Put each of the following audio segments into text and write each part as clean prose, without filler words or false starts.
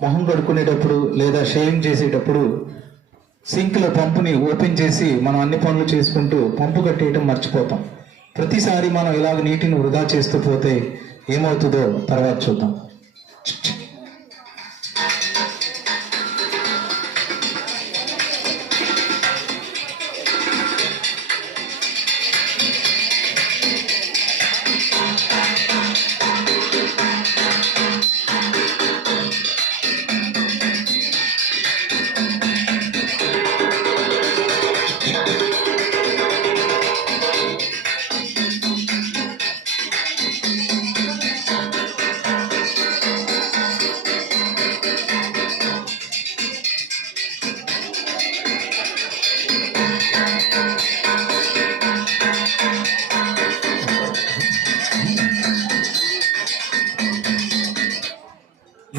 మొహం కడుక్కునేటప్పుడు లేదా షేవింగ్ చేసేటప్పుడు సింక్లో పంపుని ఓపెన్ చేసి మనం అన్ని పనులు చేసుకుంటూ పంపు కట్టేయటం మర్చిపోతాం. ప్రతిసారి మనం ఇలాగ నీటిని వృధా చేస్తూ పోతే ఏమవుతుందో తర్వాత చూద్దాం.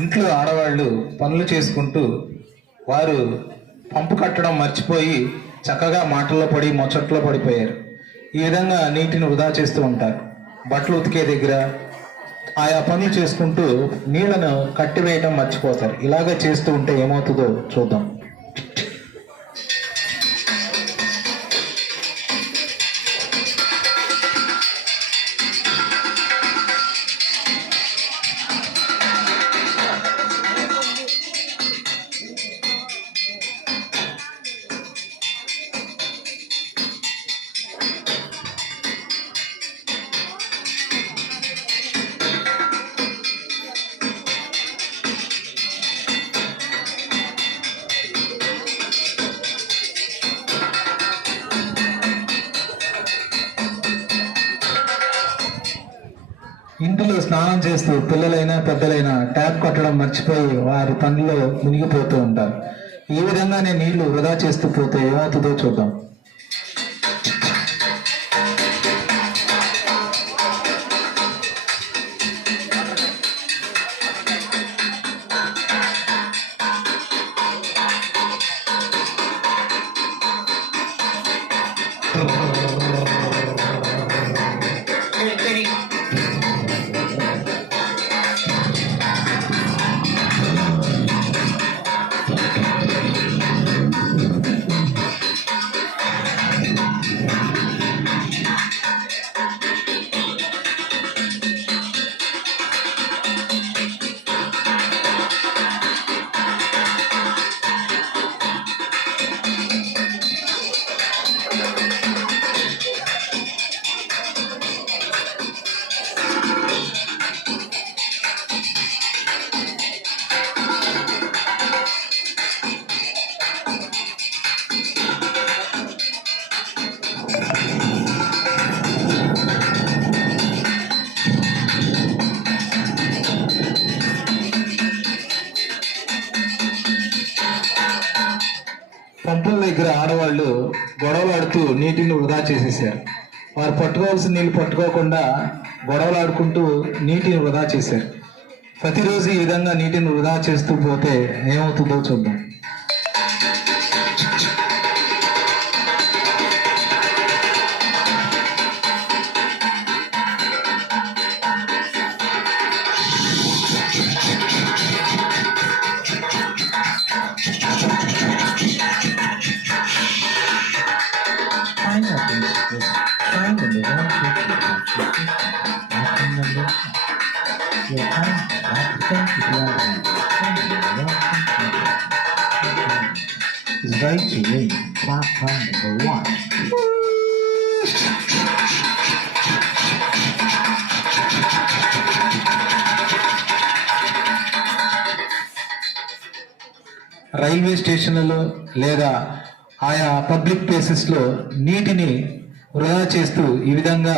ఇంట్లో ఆడవాళ్ళు పనులు చేసుకుంటూ వారు పంపు కట్టడం మర్చిపోయి చక్కగా మాటల్లో పడి ముచ్చట్లో పడిపోయారు. ఈ విధంగా నీటిని వృధా చేస్తూ ఉంటారు. బట్టలు ఉతికే దగ్గర ఆయా పనులు చేసుకుంటూ నీళ్లను కట్టివేయటం మర్చిపోతారు. ఇలాగ చేస్తూ ఉంటే ఏమవుతుందో చూద్దాం. ఇంటిలో స్నానం చేస్తూ పిల్లలైనా పెద్దలైనా ట్యాప్ కట్టడం మర్చిపోయి వారి పనిలో మునిగిపోతూ ఉంటారు. ఈ విధంగానే నీళ్లు వృధా చేస్తూ పోతే ఏమవుతుందో చూద్దాం. పంపుల దగ్గర ఆడవాళ్ళు గొడవలాడుతూ నీటిని వృధా చేసేసారు. వారు పట్టుకోవాల్సిన నీళ్ళు పట్టుకోకుండా గొడవలాడుకుంటూ నీటిని వృధా చేశారు. ప్రతిరోజు ఈ విధంగా నీటిని వృధా చేస్తూ పోతే ఏమవుతుందో చూద్దాం. Is right to win platform number 1. రైల్వే స్టేషన్లలో లేదా ఆయా పబ్లిక్ ప్లేసెస్లో నీటిని వృధా చేస్తూ ఈ విధంగా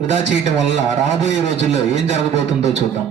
వృధా చేయటం వల్ల రాబోయే రోజుల్లో ఏం జరగబోతుందో చూద్దాం.